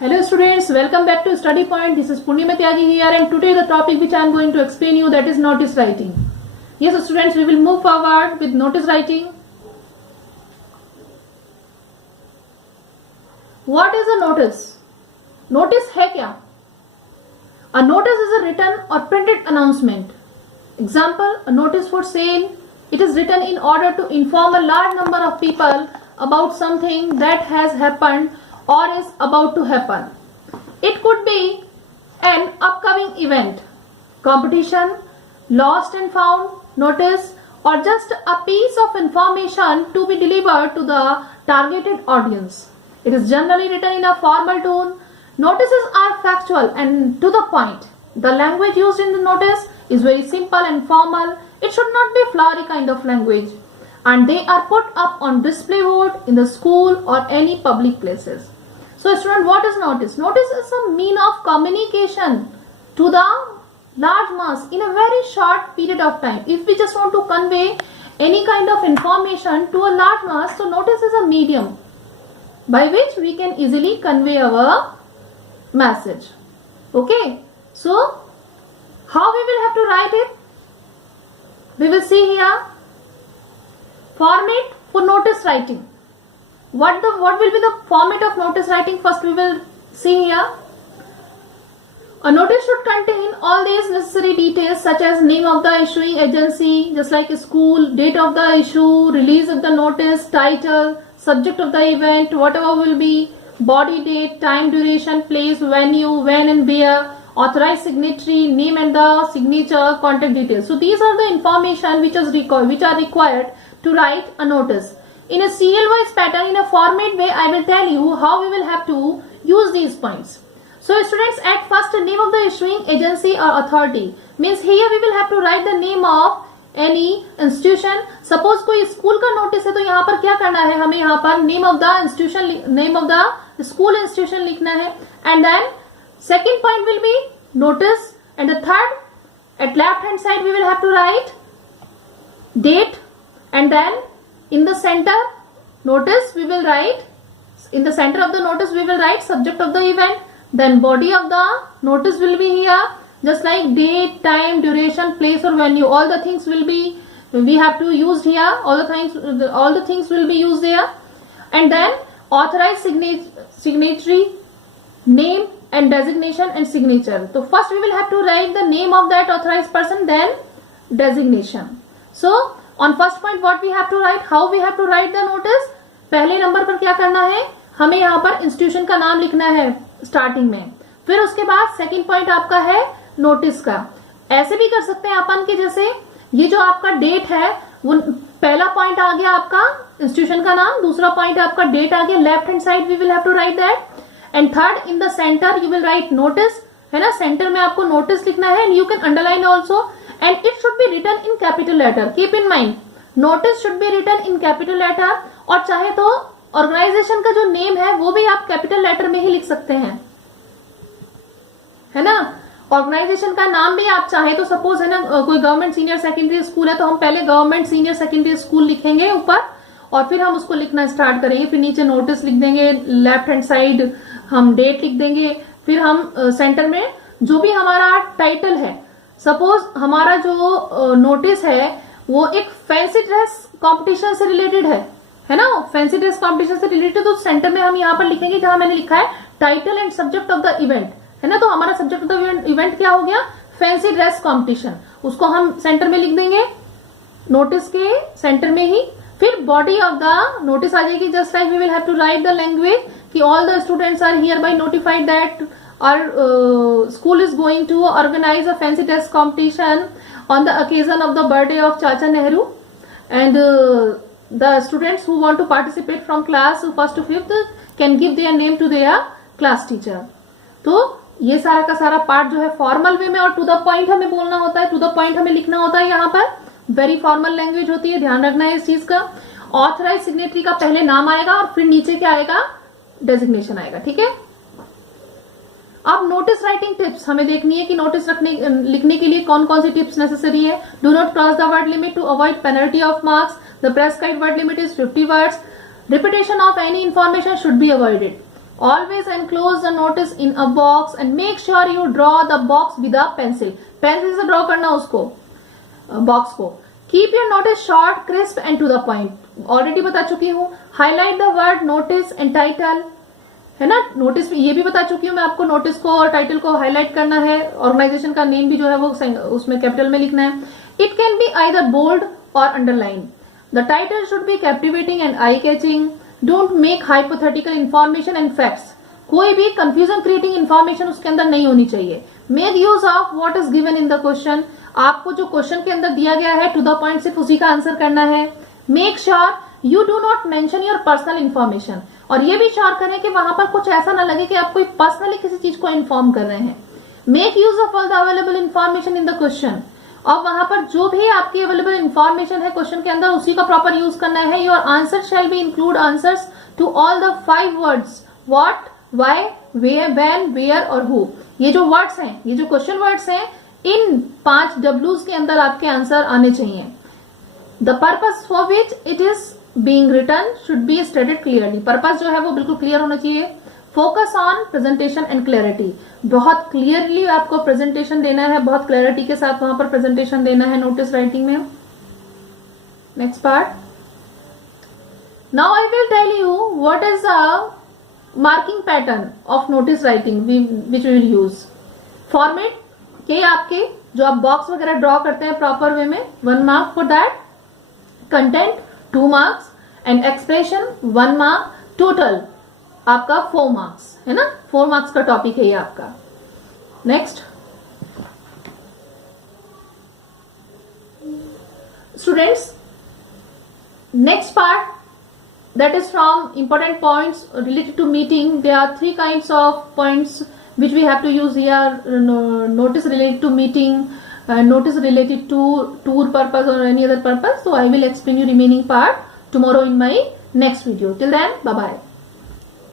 Hello students, welcome back to Study Point. This is Purnima Tyagi here, and today the topic which I am going to explain you, that is notice writing. Yes students, we will move forward with notice writing. What is a notice? Notice है क्या? A notice is a written or printed announcement. Example, a notice for sale. It is written in order to inform a large number of people about something that has happened or is about to happen. It could be an upcoming event, competition, lost and found notice, or just a piece of information to be delivered to the targeted audience. It is generally written in a formal tone. Notices are factual and to the point. The language used in the notice is very simple and formal. It should not be flowery kind of language, and they are put up on display board in the school or any public places. So student, what is notice? Notice is a mean of communication to the large mass in a very short period of time. If we just want to convey any kind of information to a large mass, so notice is a medium by which we can easily convey our message. Okay, so how we will have to write it? We will see here. Format for notice writing. What will be the format of notice writing? First we will see here. A notice should contain all these necessary details such as name of the issuing agency, just like a school, date of the issue, release of the notice, title, subject of the event, whatever will be, body, date, time, duration, place, venue, when and where, authorized signatory, name and the signature, contact details. So these are the information which are required to write a notice. In a serial wise pattern, in a format way, I will tell you how we will have to use these points. So students, at first name of the issuing agency or authority means here we will have to write the name of any institution. Suppose कोई स्कूल का नोटिस है तो यहाँ पर क्या करना है, हमें यहाँ पर name of the institution, name of the school institution लिखना है. And then second point will be notice, and the third, at left hand side we will have to write date, and then in the center notice we will write, in the center of the notice we will write subject of the event. Then body of the notice will be here, just like date, time, duration, place or venue. All the things will be, we have to use here. All the things will be used there. And then authorized signatory, name and designation and signature. So first we will have to write the name of that authorized person, then designation. So on first point what we have to write, how we have to write the notice. पहले नंबर पर क्या करना है, हमें यहाँ पर इंस्टीट्यूशन का नाम लिखना है स्टार्टिंग में. फिर उसके बाद सेकंड पॉइंट आपका है नोटिस का. ऐसे भी कर सकते हैं अपन के, जैसे ये जो आपका डेट है, वो पहला पॉइंट आ गया आपका इंस्टीट्यूशन का नाम, दूसरा पॉइंट आपका डेट आ गया. Left hand side we will have to write that, and third in the centre you will write notice, है ना. सेंटर में आपको नोटिस लिखना है, and you can underline also, and it should be written in capital letter. Keep in mind, notice should be written in capital letter, और चाहे तो ऑर्गेनाइजेशन का जो नेम है वो भी आप कैपिटल लेटर में ही लिख सकते हैं, है ना. ऑर्गेनाइजेशन का नाम भी आप चाहे तो, सपोज है ना कोई गवर्नमेंट सीनियर सेकेंडरी स्कूल है तो हम पहले गवर्नमेंट सीनियर सेकेंडरी स्कूल लिखेंगे ऊपर, और फिर हम उसको लिखना स्टार्ट करेंगे. फिर नीचे नोटिस लिख देंगे, लेफ्ट हैंड साइड हम डेट लिख देंगे, फिर हम सेंटर में जो भी हमारा टाइटल है. सपोज हमारा जो नोटिस है वो एक फैंसी ड्रेस कॉम्पिटिशन से रिलेटेड है ना, फैंसी ड्रेस कॉम्पिटिशन से रिलेटेड, तो सेंटर में हम यहाँ पर लिखेंगे जहां मैंने लिखा है title and subject of the event, है ना. तो हमारा सब्जेक्ट ऑफ द इवेंट क्या हो गया, फैंसी ड्रेस कॉम्पिटिशन, उसको हम सेंटर में लिख देंगे, नोटिस के सेंटर में ही. फिर बॉडी ऑफ द नोटिस आ जाएगी, just like we will have to write the language कि all the students are hereby notified that our school is going to organize a fancy dress competition on the occasion of the birthday of Chacha Nehru, and the students who want to participate from class 1st to 5th can give their name to their class teacher. तो ये सारा का सारा पार्ट जो है formal way में और to the point हमें बोलना होता है, टू द पॉइंट हमें लिखना होता है. यहाँ पर वेरी फॉर्मल लैंग्वेज होती है, ध्यान रखना है इस चीज का. ऑथराइज सिग्नेटरी का पहले नाम आएगा और फिर नीचे क्या आएगा, डेजिग्नेशन आएगा. ठीक है. अब नोटिस राइटिंग टिप्स हमें देखनी है कि नोटिस लिखने के लिए कौन कौन सी टिप्स नेसेसरी है. Do not cross the word limit to avoid penalty of marks. The prescribed word limit is 50 words. Repetition of any information should be avoided. Always enclose the notice in a box and make sure you draw the box with a pencil. Pencil से ड्रॉ करना उसको, बॉक्स को. Keep your notice short, crisp and to the point. Already बता चुकी हूँ. Highlight the word notice and title. है ना, नोटिस ये भी बता चुकी हूँ मैं आपको. नोटिस को और टाइटल को हाईलाइट करना है. ऑर्गेनाइजेशन का नेम भी जो है वो उसमें कैपिटल में लिखना है. It can be either bold और underline. The title should be captivating and eye catching. Don't make hypothetical information and facts. कोई भी कंफ्यूजन क्रिएटिंग इंफॉर्मेशन उसके अंदर नहीं होनी चाहिए. Make use of what is given in the question. आपको जो क्वेश्चन के अंदर दिया गया है टू द पॉइंट सिर्फ उसी का आंसर करना है. Make sure you do not mention your personal information. और ये भी श्योर करें कि वहां पर कुछ ऐसा ना लगे कि आप कोई पर्सनली किसी चीज को इन्फॉर्म कर रहे हैं. Make use of all the available information in the question. और वहां पर जो भी आपकी अवेलेबल इंफॉर्मेशन है क्वेश्चन के अंदर उसी का प्रॉपर यूज करना है. Your answer shall be include answers to all the 5 words what, why, where, when, where और हु. ये जो वर्ड्स हैं, ये जो क्वेश्चन वर्ड्स हैं, इन 5 W's के अंदर आपके आंसर आने चाहिए. The purpose for which it is being written should be stated clearly. Purpose जो है वो बिल्कुल क्लियर होना चाहिए. Focus on presentation and clarity. बहुत क्लियरली आपको प्रेजेंटेशन देना है, बहुत क्लैरिटी के साथ वहां पर प्रेजेंटेशन देना है नोटिस राइटिंग में. Next part. Now I will tell you what is the marking pattern of notice writing which we will use. Format के आपके जो आप बॉक्स वगैरह ड्रॉ करते हैं प्रॉपर वे में, 1 mark for that. Content 2 marks and expression 1 mark. Total आपका 4 मार्क्स है ना. 4 मार्क्स का टॉपिक है ये आपका. Next students, next part that is from important points related to meeting. There are 3 kinds of points which we have to use here. Notice related to meeting, notice related to tour purpose or any other purpose. So I will explain you remaining part tomorrow in my next video. Till then, bye bye.